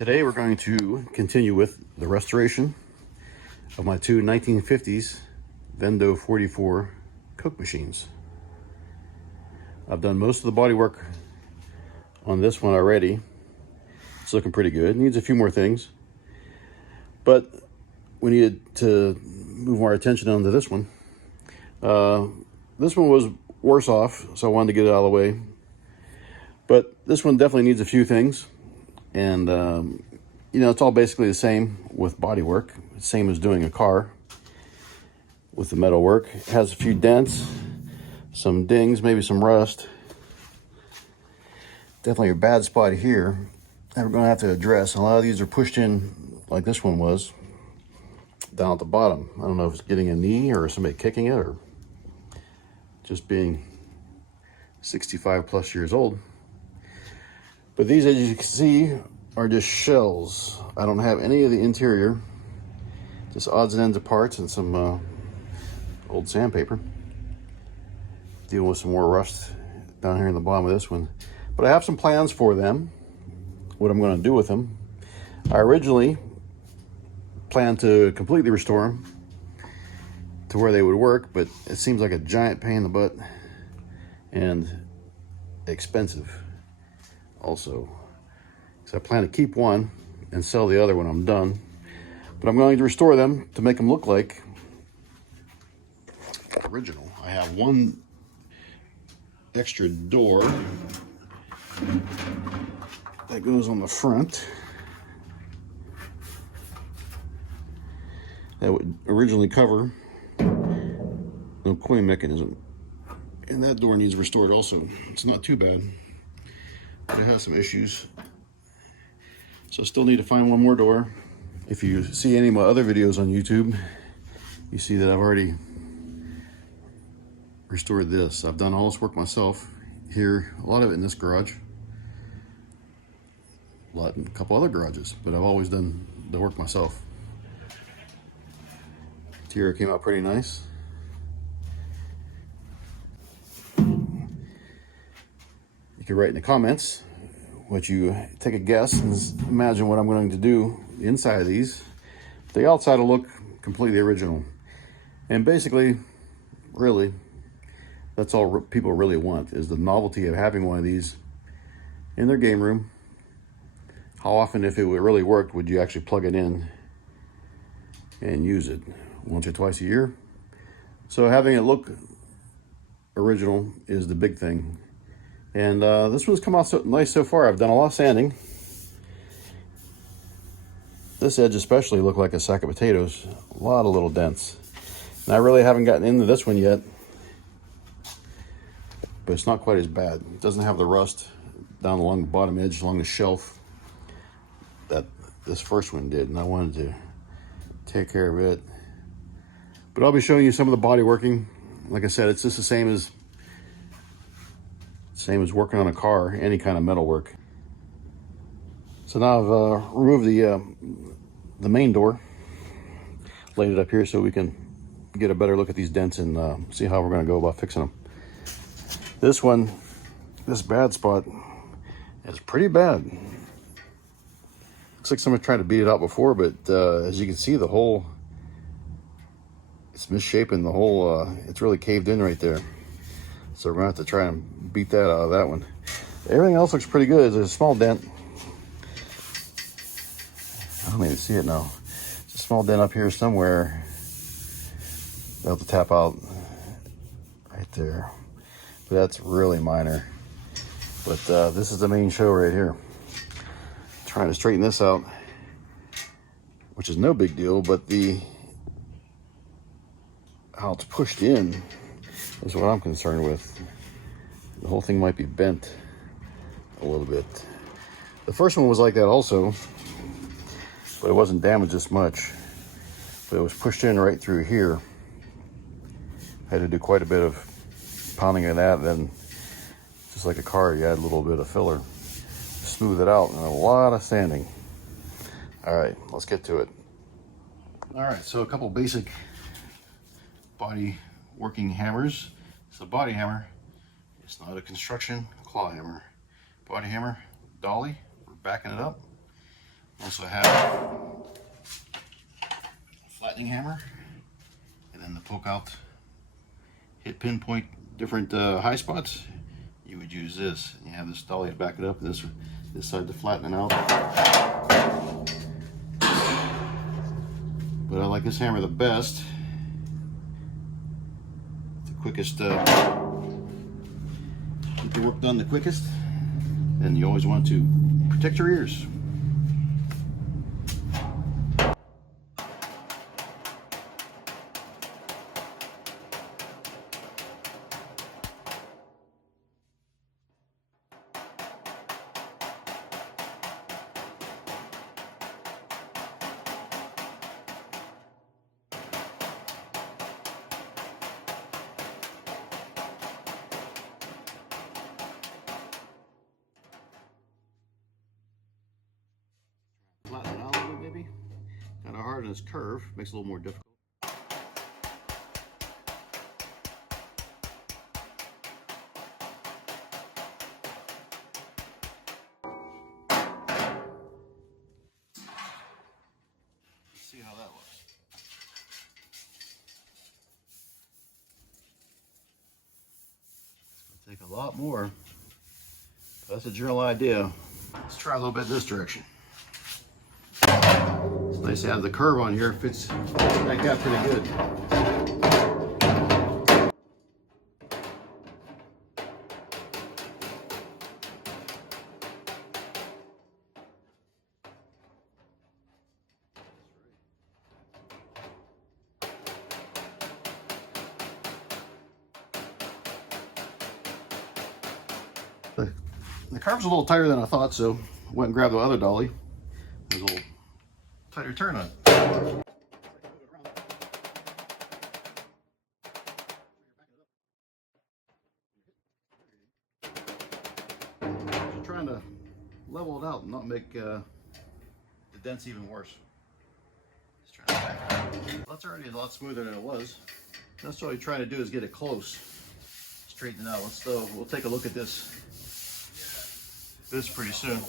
Today we're going to continue with the restoration of my two 1950s Vendo 44 Coke machines. I've done most of the body work on this one already. It's looking pretty good. It needs a few more things, but we needed to move our attention onto this one. This one was worse off, so I wanted to get it out of the way. But this one definitely needs a few things. And, you know, it's all basically the same with body work. Same as doing a car with the metal work. It has a few dents, some dings, maybe some rust. Definitely a bad spot here that we're going to have to address. A lot of these are pushed in like this one was, down at the bottom. I don't know if it's getting a knee or somebody kicking it or just being 65 plus years old. But these, as you can see, are just shells. I don't have any of the interior, just odds and ends of parts and some old sandpaper. Dealing with some more rust down here in the bottom of this one. But I have some plans for them, what I'm going to do with them. I originally planned to completely restore them to where they would work, but it seems like a giant pain in the butt and expensive also. So I plan to keep one and sell the other when I'm done, but I'm going to restore them to make them look like original. I have one extra door that goes on the front that would originally cover the coin mechanism, and that door needs restored also. It's not too bad, but it has some issues, so I still need to find one more door. If you see any of my other videos on YouTube, you see that I've already restored this. I've done all this work myself here, a lot of it in this garage, a lot in a couple other garages, but I've always done the work myself. Interior came out pretty nice. You can write in the comments what you take a guess and imagine what I'm going to do inside of these. The outside will look completely original, and basically, really, that's all people really want, is the novelty of having one of these in their game room. How often, if it really worked, would you actually plug it in and use it? Once or twice a year. So having it look original is the big thing. And this one's come out so nice so far. I've done a lot of sanding. This edge especially looked like a sack of potatoes. A lot of little dents. And I really haven't gotten into this one yet, but it's not quite as bad. It doesn't have the rust down along the bottom edge, along the shelf, that this first one did, and I wanted to take care of it. But I'll be showing you some of the body working. Like I said, it's just the same as working on a car, any kind of metal work. So now I've removed the main door, laid it up here so we can get a better look at these dents and see how we're going to go about fixing them. This one, this bad spot, is pretty bad. Looks like someone tried to beat it out before, but as you can see, the whole, it's misshapen. The whole, it's really caved in right there. So we're gonna have to try and beat that out of that one. Everything else looks pretty good. There's a small dent. I don't even see it now. It's a small dent up here somewhere. They'll have to tap out right there. But that's really minor. But this is the main show right here. Trying to straighten this out, which is no big deal, but how it's pushed in is what I'm concerned with. The whole thing might be bent a little bit. The first one was like that also, but it wasn't damaged this much. But it was pushed in right through here. I had to do quite a bit of pounding of that, and then just like a car, you add a little bit of filler, smooth it out, and a lot of sanding. All right, let's get to it. All right, so a couple basic body working hammers. It's a body hammer. It's not a construction claw hammer. Body hammer, dolly, we're backing it up. Also have a flattening hammer, and then to poke out, hit pinpoint different high spots, you would use this. You have this dolly to back it up, and this side to flatten it out. But I like this hammer the best. It's the quickest, get the work done the quickest. And you always want to protect your ears. Flatten it out a little bit, maybe. Kind of hard in its curve, makes it a little more difficult. Let's see how that looks. It's going to take a lot more. But that's a general idea. Let's try a little bit this direction. It's nice to have the curve on here. Fits that guy pretty good. The curve's a little tighter than I thought, so went and grabbed the other dolly. There's a little tighter turn on it. Just trying to level it out and not make the dents even worse. Just trying to back it up. Well, that's already a lot smoother than it was. That's all you're trying to do is get it close. Straighten it out. We'll take a look at this pretty soon.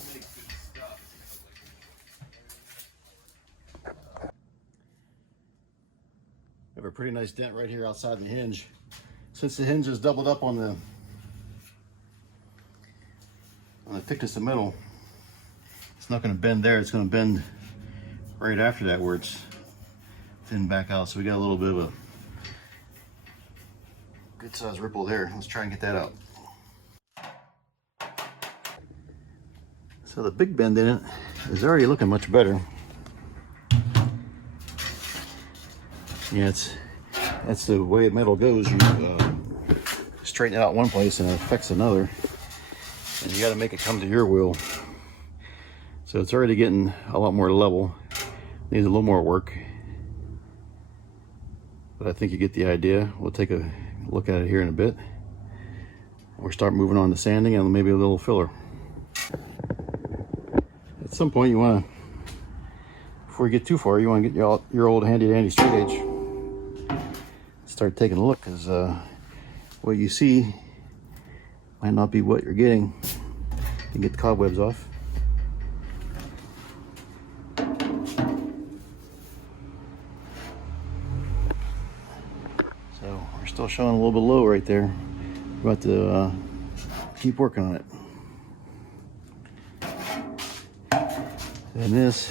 Have a pretty nice dent right here outside the hinge. Since the hinge is doubled up on the thickness of metal, it's not going to bend there. It's going to bend right after that where it's thinned back out. So we got a little bit of a good sized ripple there. Let's try and get that out. So the big bend in it is already looking much better. Yeah, that's the way metal goes. You straighten it out one place and it affects another, and you got to make it come to your will. So it's already getting a lot more level. Needs a little more work, but I think you get the idea. We'll take a look at it here in a bit. We'll start moving on to sanding and maybe a little filler. At some point, you want to, before you get too far, you want to get your old handy dandy straight edge. Start taking a look, because what you see might not be what you're getting. You can get the cobwebs off. So we're still showing a little bit low right there. We're about to keep working on it. And this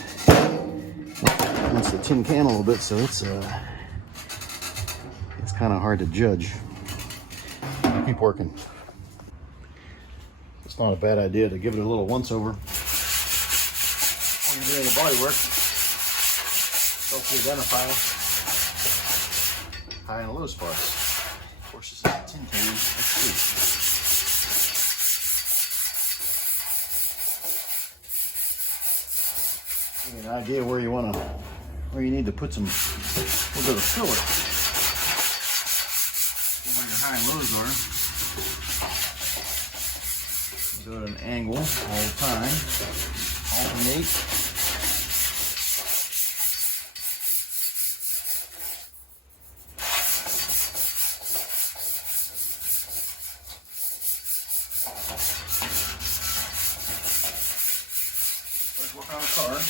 wants the tin can a little bit, so it's kind of hard to judge. Keep working. It's not a bad idea to give it a little once over when you're doing the body work. Help you identify high and low spots. Of course, this is a tin can. Let's see. Give you an idea where you need to put some, a little bit of filler. Where your high and lows are. Go at an angle all the time. Alternate. Let's work on a car.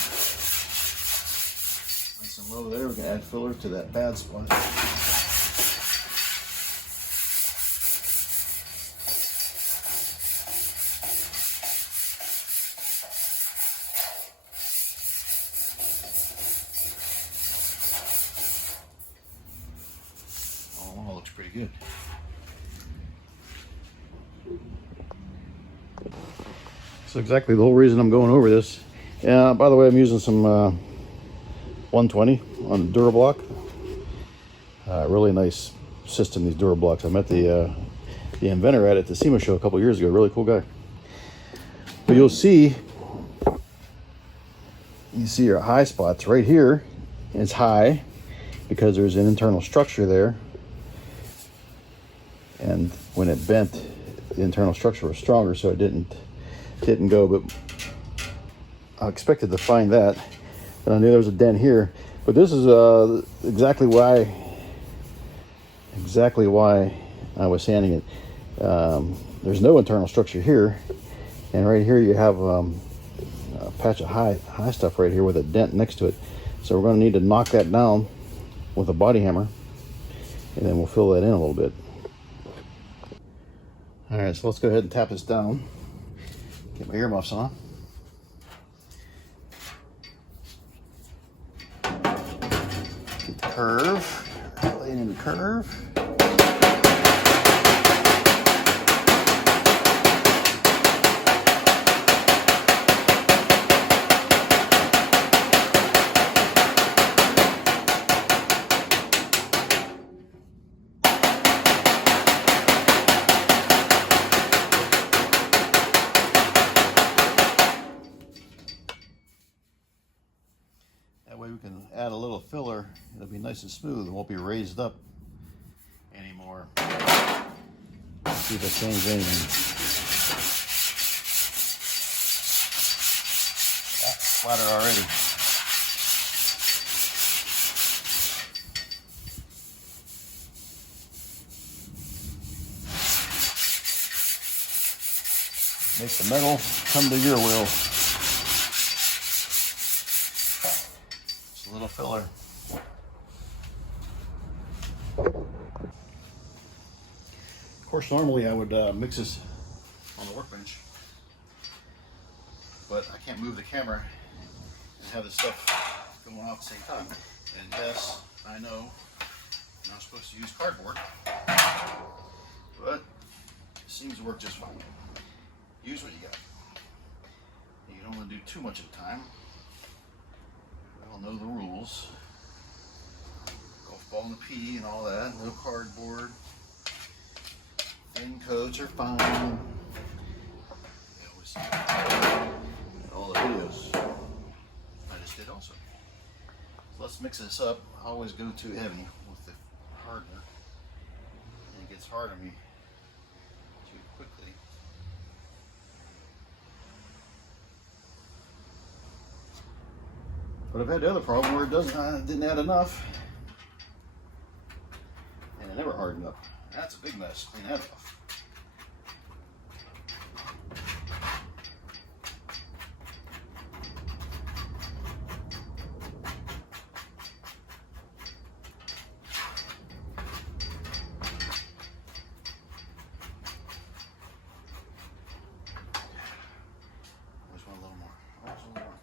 Nice and low there. We can add filler to that bad spot. Oh, looks pretty good. So exactly the whole reason I'm going over this. By the way, I'm using some 120 on Durablock. Really nice system, these Durablocks. I met the inventor at the SEMA show a couple years ago. Really cool guy. But you'll see, you see your high spots right here. It's high because there's an internal structure there. And when it bent, the internal structure was stronger, so it didn't go. But I expected to find that, and I knew there was a dent here. But this is exactly why I was sanding it. There's no internal structure here, and right here you have a patch of high stuff right here with a dent next to it. So we're going to need to knock that down with a body hammer, and then we'll fill that in a little bit. All right, so let's go ahead and tap this down. Get my earmuffs on. Get the curve, lay it in the curve. That way we can add a little filler. It'll be nice and smooth. It won't be raised up anymore. Let's see if that changes anything. That's flatter already. Make the metal come to your will. A little filler. Of course, normally I would mix this on the workbench, but I can't move the camera and have this stuff going off at the same time. And yes, I know I'm not supposed to use cardboard, but it seems to work just fine. Use what you got. You don't want to do too much at a time. We all know the rules. Golf ball and the pea and all that. No cardboard. Thin coats are fine. You always see all the videos I just did also. So let's mix this up. I always go too heavy with the hardener, and it gets hard on me too quickly. But I've had the other problem where it didn't add enough, and it never hardened up. That's a big mess. Clean that off. Where's one a little more? Where's a little more?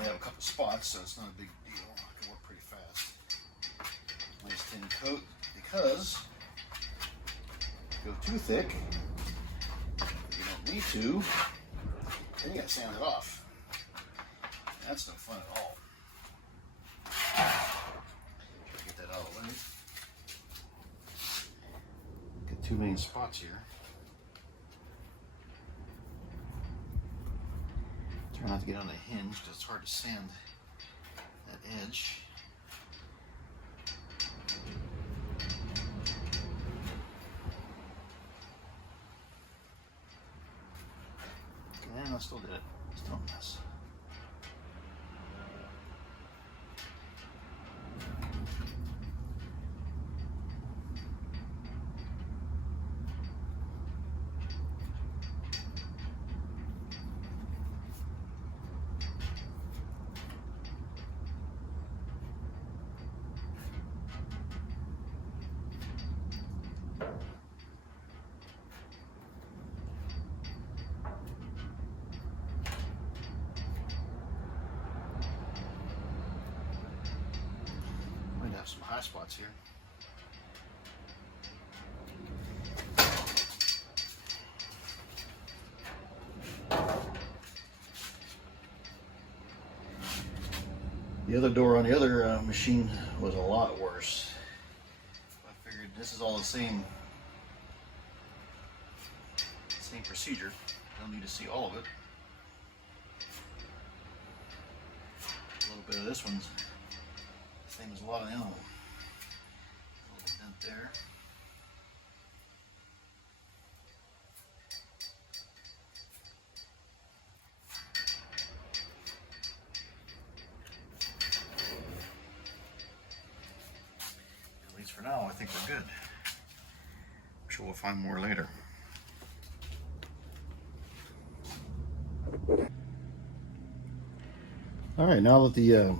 Have a couple spots, so it's not a big deal. I can work pretty fast. Nice thin coat, because if you go too thick, you don't need to, then you gotta sand it off. That's no fun at all. Get that out of the way. Get two main spots here. Try not to get on the hinge because it's hard to sand that edge. And I still did it. Still a mess. some high spots here. The other door on the other machine was a lot worse. I figured this is all the same procedure. Don't need to see all of it. A little bit of this one's same as a lot of them. A little dent there. At least for now, I think we're good. I'm sure we'll find more later. All right, now that the